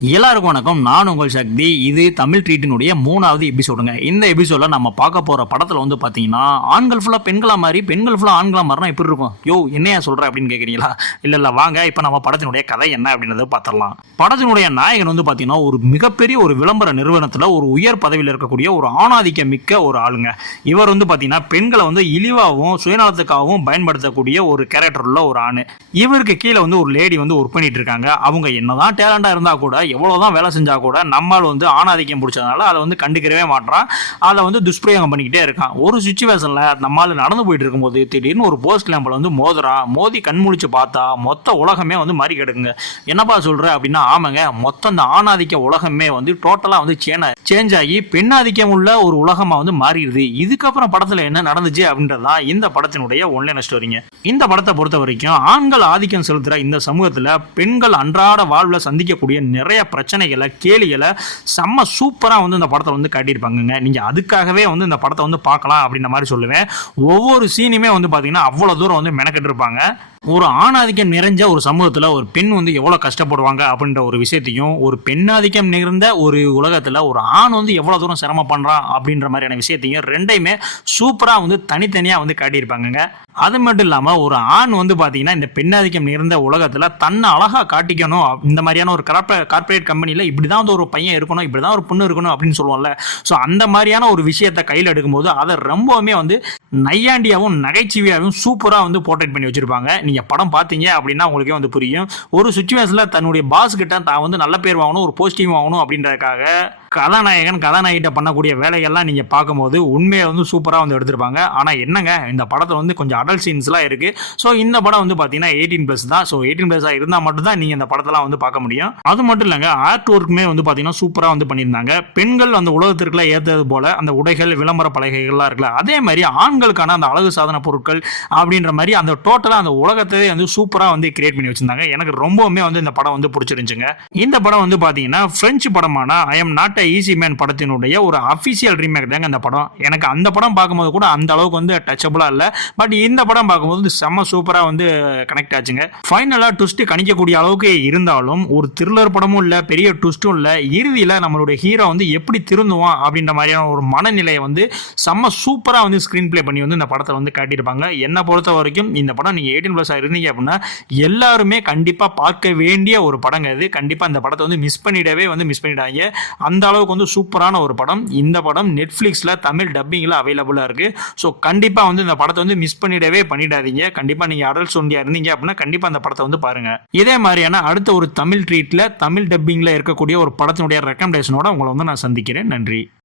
எல்லாருக்கும் வணக்கம். நான் உங்கள் சக்தி. இது தமிழ் ட்ரீட்டினுடைய 3வது எபிசோடுங்க. இந்த எபிசோட்ல நம்ம பார்க்க போற படத்துல வந்து பாத்தீங்கன்னா ஆண்கள் ஃபுல்லா பெண்களா மாறி பெண்கள் ஃபுல்லா ஆண்களா மாறினா எப்படி இருக்கும்? யோ என்னையா சொல்ற அப்படின்னு கேக்குறீங்களா? இல்ல வாங்க இப்ப நம்ம படத்தினுடைய கதை என்ன அப்படின்றத பாத்திரலாம். படத்தினுடைய நாயகன் வந்து பாத்தீங்கன்னா ஒரு மிகப்பெரிய ஒரு விளம்பர நிறுவனத்துல ஒரு உயர் பதவியில் இருக்கக்கூடிய ஒரு ஆணாதிக்க மிக்க ஒரு ஆளுங்க. இவர் வந்து பாத்தீங்கன்னா பெண்களை வந்து இழிவாகவும் சுயநலத்துக்காகவும் பயன்படுத்தக்கூடிய ஒரு கேரக்டர் உள்ள ஒரு ஆணு. இவருக்கு கீழே வந்து ஒரு லேடி வந்து ஒர்க் பண்ணிட்டு இருக்காங்க. அவங்க என்னதான் டேலண்டா இருந்தா கூட எவ்வளவுதான் வேலை செஞ்சா கூட நம்மால் வந்து ஆணாதிக்கம் பிடிச்சதுனால அதை வந்து கண்டுக்கிறவே மாட்டான். அதை வந்து துஷ்பிரயோகம் பண்ணிக்கிட்டே இருக்கான். ஒரு சுச்சுவேஷன்ல நம்மால் நடந்து போயிட்டு இருக்கும்போது திடீர்னு ஒரு போஸ்ட் லேம்பில் வந்து மோதி கண்முழிச்சு பார்த்தா மொத்த உலகமே வந்து மாறி கிடக்குங்க. என்னப்பா சொல்ற அப்படின்னா, ஆமாங்க, மொத்தம் இந்த ஆணாதிக்க உலகமே வந்து டோட்டலா வந்து சேஞ்ச் ஆகி பெண்ணாதிக்கம் உள்ள ஒரு உலகமா வந்து மாறிடுது. இதுக்கப்புறம் படத்துல என்ன நடந்துச்சு அப்படின்றதான் இந்த படத்தினுடைய ஒன்லைன் ஸ்டோரிங்க. இந்த படத்தை பொறுத்த வரைக்கும் ஆண்கள் ஆதிக்கம் செலுத்துற இந்த சமூகத்துல பெண்கள் அன்றாட வாழ்வில் சந்திக்கக்கூடிய நிறைய பிரச்சனைகளை கேலிகளை செம்ம சூப்பரா வந்து இந்த படத்தை வந்து காட்டியிருப்பாங்க. நீங்க அதுக்காகவே வந்து இந்த படத்தை வந்து பார்க்கலாம் அப்படின்ற மாதிரி சொல்லுவேன். ஒவ்வொரு சீனுமே வந்து பாத்தீங்கன்னா அவ்வளவு தூரம் வந்து மெனக்கெட்டு இருப்பாங்க. ஒரு ஆணாதிக்கம் நிறைஞ்ச ஒரு சமூகத்துல ஒரு பெண் வந்து எவ்வளவு கஷ்டப்படுவாங்க அப்படின்ற ஒரு விஷயத்தையும், ஒரு பெண்ணாதிக்கம் நிறைந்த ஒரு உலகத்துல ஒரு ஆண் வந்து எவ்வளவு தூரம் சிரமம் பண்றான் அப்படின்ற மாதிரியான விஷயத்தையும் ரெண்டையுமே சூப்பரா வந்து தனித்தனியா வந்து காட்டியிருப்பாங்க. அது மட்டும் இல்லாம ஒரு ஆண் வந்து பாத்தீங்கன்னா இந்த பெண்ணாதிக்கம் நிறைந்த உலகத்துல தன்னை அழகா காட்டிக்கணும், இந்த மாதிரியான ஒரு கார்பரேட் கம்பெனில இப்படிதான் வந்து ஒரு பையன் இருக்கணும், இப்படிதான் ஒரு பொண்ணு இருக்கணும் அப்படின்னு சொல்லுவோம்ல. ஸோ அந்த மாதிரியான ஒரு விஷயத்தை கையில் எடுக்கும்போது அதை ரொம்பவுமே வந்து நையாண்டியாவும் நகைச்சுவையாகவும் சூப்பரா வந்து போர்ட்ரேட் பண்ணி வச்சிருப்பாங்க. நீங்க படம் பார்த்தீங்க அப்படின்னா உங்களுக்கே வந்து புரியும். ஒரு சுச்சுவேஷன்ல தன்னுடைய பாஸ் கிட்ட தான் வந்து நல்ல பேர் வாங்கணும், ஒரு போஸ்டிங் வாங்கணும் அப்படின்றதுக்காக கதாநாயகிட்ட பண்ணக்கூடிய வேலைகள்லாம் நீங்க பார்க்கும்போது உண்மையை வந்து சூப்பரா வந்து எடுத்திருப்பாங்க. ஆனா என்னங்க, இந்த படத்துல வந்து கொஞ்சம் அடல்ட் சீன்ஸ்லாம் இருக்கு. ஸோ இந்த படம் வந்து பாத்தீங்கன்னா 18+ தான். ஸோ 18+ இருந்தா மட்டும் தான் நீங்க இந்த படத்தெல்லாம் வந்து பார்க்க முடியும். அது மட்டும் இல்லைங்க, ஆர்ட் ஒர்க்குமே வந்து பாத்தீங்கன்னா சூப்பரா வந்து பண்ணியிருந்தாங்க. பெண்கள் அந்த உலகத்திற்குலாம் ஏற்றது போல அந்த உடைகள் விளம்பர பலகைகள்லாம் இருக்குல்ல, அதே மாதிரி ஆண்களுக்கான அந்த அழகு சாதன பொருட்கள் அப்படின்ற மாதிரி அந்த டோட்டலா அந்த உலகத்தை வந்து சூப்பரா வந்து கிரியேட் பண்ணி வச்சிருந்தாங்க. எனக்கு ரொம்பவுமே வந்து இந்த படம் வந்து பிடிச்சிருந்துச்சுங்க. இந்த படம் வந்து பாத்தீங்கன்னா பிரெஞ்சு படமான I am not easy man படத்தினுடைய ஒரு அபிஷியல் ரீமேக் தாங்க இந்த படம். எனக்கு அந்த படம் பார்க்கும்போது கூட அந்த அளவுக்கு வந்து டச்சபிளா இல்ல. பட் இந்த படம் பார்க்கும்போது செம்ம சூப்பரா வந்து கனெக்ட் ஆச்சுங்க. ஃபைனலா ட்விஸ்ட் கணிக்கக்கூடிய அளவுக்கு இருந்தாலும் ஒரு த்ரில்லர் படமும் இல்ல, பெரிய ட்விஸ்டும் இல்ல. இறுதியில நம்மளுடைய ஹீரோ வந்து எப்படி திருந்துவான் அப்படின்ற மாதிரியான ஒரு மனநிலையை வந்து செம்ம சூப்பரா வந்து ஸ்கிரீன் பிளே பண்ணி வந்து இந்த படத்தை வந்து காட்டியிருப்பாங்க. என்னை பொறுத்த வரைக்கும் இந்த படம் நீங்க 18+ இருந்தீங்க அப்படின்னா எல்லாருமே கண்டிப்பா பார்க்க வேண்டிய ஒரு படங்க இது. கண்டிப்பா இந்த படத்தை வந்து மிஸ் பண்ணிடாங்க. அந்த அளவுக்கு வந்து சூப்பரான ஒரு படம். இந்த படம் நெட்ஃபிளிக்ஸ்ல தமிழ் டப்பிங்ல அவைலபிளா இருக்கு. ஸோ கண்டிப்பா வந்து இந்த படத்தை வந்து மிஸ் பண்ணிடாதீங்க. கண்டிப்பா நீங்க அடல்ட் ஒண்டியா இருந்தீங்க அப்படின்னா கண்டிப்பா இந்த படத்தை வந்து பாருங்க. இதே மாதிரியான அடுத்த ஒரு தமிழ் ட்ரீட்ல தமிழ் டப்பிங்ல இருக்கக்கூடிய ஒரு படத்தினுடைய ரெக்கமெண்டேஷனோட உங்களை வந்து நான் சந்திக்கிறேன். நன்றி.